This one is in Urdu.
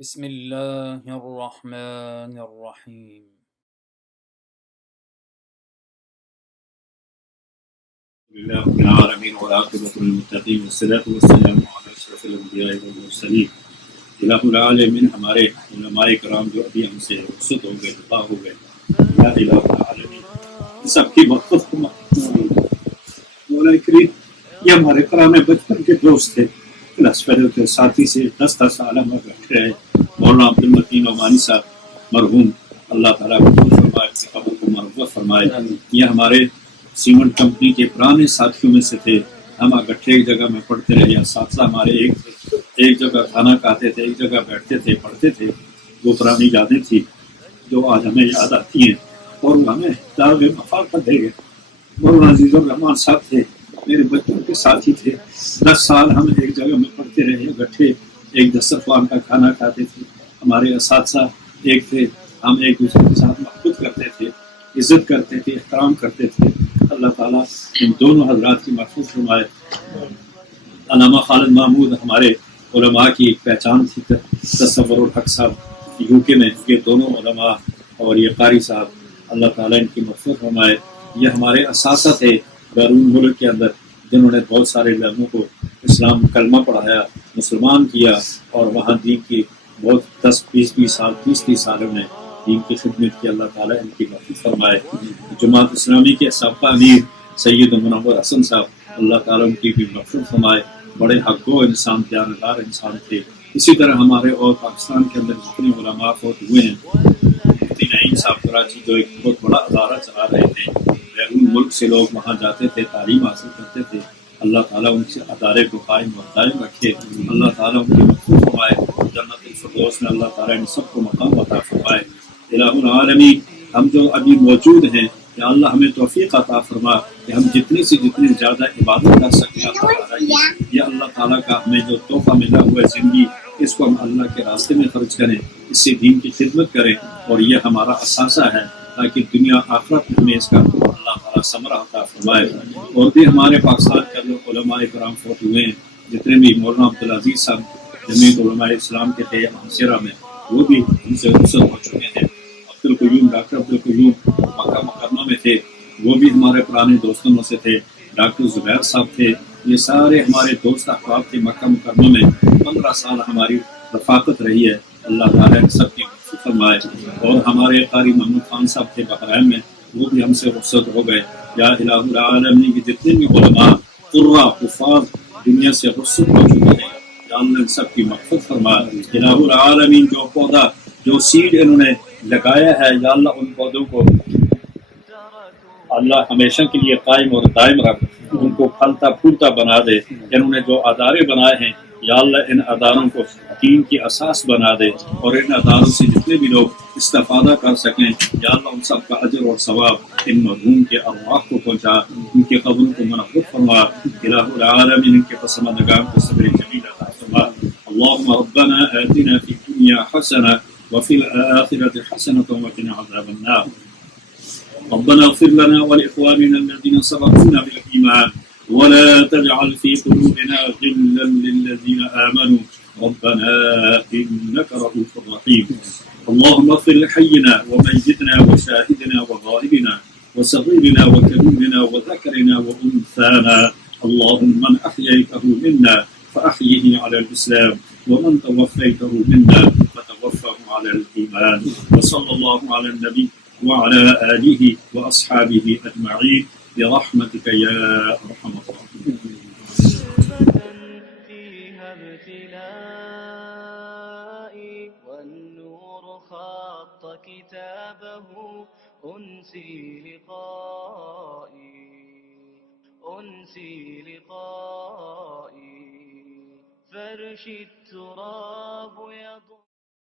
بسم الله الرحمن الرحيم. لله رب العالمين والعاقبة للمتقين والصلاة والسلام على أشرف الأنبياء والمرسلين. الہ العالمین ہمارے علماء کرام جو ابھی ہم سے رخصت ہو گئے دفاع ہو گئے، یا الہ العالمین سب کی مغفرت فرما۔ مولا کریم یہ ہمارے کرام بچپن کے دوست تھے، کلاس فیلو کے ساتھی سے 10 سال ہم بیٹھے رہے۔ مولانا عبد المتین عمانی صاحب مرحوم، اللہ تعالیٰ کو فرمائے، اپنی قبر کو مرغوب فرمائے۔ یہ ہمارے سیمنٹ کمپنی کے پرانے ساتھیوں میں سے تھے، ہم اکٹھے ایک جگہ میں پڑھتے رہے، اساتذہ ہمارے ایک جگہ کھانا کھاتے تھے، ایک جگہ بیٹھتے تھے، پڑھتے تھے۔ وہ پرانی یادیں تھیں جو آج ہمیں یاد آتی ہیں اور وہ ہمیں دار مفاقت دے گئے۔ مولانا عزیز الرحمان صاحب تھے، میرے بچپن کے ساتھی تھے، 10 سال ہم ایک جگہ میں پڑھتے رہے، اکٹھے ایک دسترخوان کا کھانا کھاتے تھے۔ ہمارے اساتذہ ایک تھے، ہم ایک دوسرے کے ساتھ محبت کرتے تھے، عزت کرتے تھے، احترام کرتے تھے۔ اللہ تعالیٰ ان دونوں حضرات کی مغفرت فرمائے۔ علامہ خالد محمود ہمارے علماء کی ایک پہچان تھی، تصور الحق صاحب یو کے میں، یہ دونوں علماء اور یہ قاری صاحب، اللہ تعالیٰ ان کی مغفرت فرمائے۔ یہ ہمارے اساتذہ تھے بیرون ملک کے اندر، جنہوں نے بہت سارے لوگوں کو اسلام کلمہ پڑھایا، مسلمان کیا، اور وہاں دین کی بہت 10-20 سال 30 سالوں نے دین کی خدمت کی۔ اللہ تعالیٰ ان کی مغفرت فرمائے۔ جماعت اسلامی کے سابقہ امیر سید منور حسن صاحب، اللہ تعالیٰ ان کی بھی مغفرت فرمائے۔ بڑے حق گو انسان، دیانتدار انسان تھے۔ اسی طرح ہمارے اور پاکستان کے اندر جتنے علماء فوت ہوئے ہیں، مفتی نعیم صاحب کراچی جو ایک بہت بڑا ادارہ چلا رہے تھے، بیرون ملک سے لوگ وہاں جاتے تھے، تعلیم حاصل کرتے تھے۔ اللہ تعالیٰ ان سے ادارے کو قائم اور دائم رکھے، اللہ تعالیٰ ان کی مغفرت فرمائے، جنت الفردوس میں اللہ تعالیٰ ان سب کو مقام عطا فرمائے۔ الہ العالمین ہم جو ابھی موجود ہیں، یا اللہ ہمیں توفیق عطا فرما کہ ہم جتنی سے جتنی زیادہ عبادت کر سکیں۔ یہ اللہ تعالیٰ کا ہمیں جو تحفہ ملا ہوا ہے زندگی، اس کو ہم اللہ کے راستے میں خرچ کریں، اس سے دین کی خدمت کریں، اور یہ ہمارا اثاثہ ہے تاکہ دنیا آخرت میں ہمیں اس کا اللہ تعالیٰ ثمرہ عطا فرمائے۔ اور بھی ہمارے پاکستان کے اندر علماء کرام فوت ہوئے ہیں، جتنے بھی مولانا عبدالعزیز صاحب جمعیت علماء اسلام کے تھے محاصرہ میں، وہ بھی ان سے رخصت ہو چکے ہیں۔ عبدالقیوم، ڈاکٹر عبدالقیوم مکہ مکرمہ میں تھے، وہ بھی ہمارے پرانے دوستوں میں سے تھے۔ ڈاکٹر زبیر صاحب تھے، یہ سارے ہمارے دوست احباب تھے۔ مکہ مکرمہ میں 15 سال ہماری رفاقت رہی ہے، اللہ تعالیٰ ان سب کی مغفرت فرمائے۔ اور ہمارے قاری محمد خان صاحب تھے بحرین میں، وہ بھی ہم سے رخصت ہو گئے۔ یا الہ العالمین کی جتنے بھی علماء قرہ حفاظ دنیا سے رخصت ہو چکے ہیں، یا اللہ ان سب کی مغفرت فرمائے۔ الہ العالمین جو پودا، جو سیڈ انہوں نے لگایا ہے، یا اللہ ان پودوں کو اللہ ہمیشہ کے لیے قائم اور دائم رکھ، ان کو پھلتا پھولتا بنا دے۔ انہوں نے جو ادارے بنائے ہیں، یا اللہ ان اداروں کو دین کی اساس بنا دے، اور ان اداروں سے جتنے بھی لوگ استفادہ کر سکیں، یا اللہ ان سب کا اجر اور ثواب ان مرحوم کے ارواح کو پہنچا، ان کے قبروں کو منور فرما۔ الہ العالمین ان کے پسماندگان کو صبر جمیل عطا فرما۔ اللهم ربنا آتنا في الدنيا حسنة وفي الآخرة حسنة وقنا عذاب النار۔ ربنا اغفر لنا ولإخواننا الذين سبقونا بالإيمان ولا تجعل في قلوبنا غلا للذين آمنوا ربنا إنك رؤوف رحيم۔ اللهم اغفر لحينا وميتنا وشاهدنا وغائبنا وصغيرنا وكبيرنا وذكرنا وأنثانا، اللهم من أحييته منا فأحيه على الإسلام، ومن توفيته منا فتوفه على الإيمان، وصلى الله على النبي وعلى آله وأصحابه أجمعين برحمتك يا أرحم الراحمين۔ فيها ابتلائي والنور خط كتابه أنسي لقائي فرش التراب يضوء